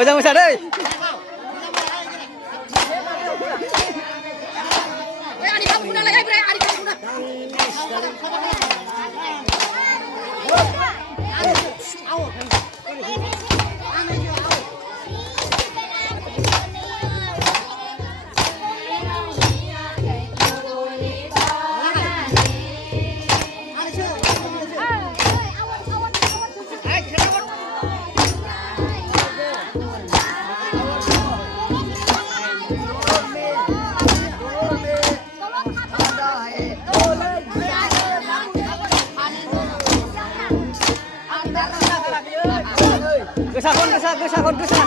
मोजां मोसादै Gesa kon gesa gesa kon gesa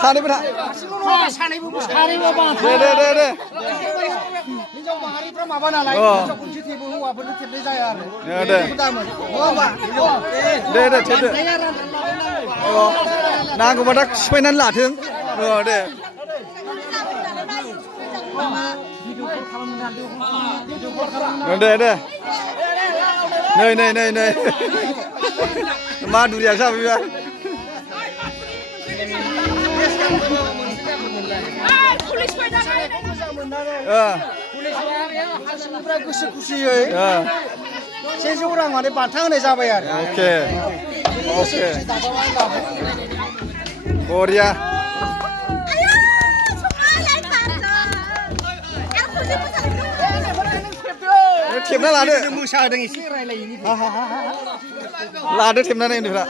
सानै बेटा सानैबो दे हिनजाव माहारिफ्रा माबा नालाय हिनजावफोरनि थेबो हौवाफोरनि थेबनाय जाया आरो दे थेबदो नांगौबा दा सिफायनानै लाथों दे दे नै मा दुरिया जाबायबा गोसो खुसियै 100 रां माने बान्था होनाय जाबाय आरो अके बरिया थेबना लादो मोसादों एसे रायलायनि लादो थेबनानै उन्दैफ्रा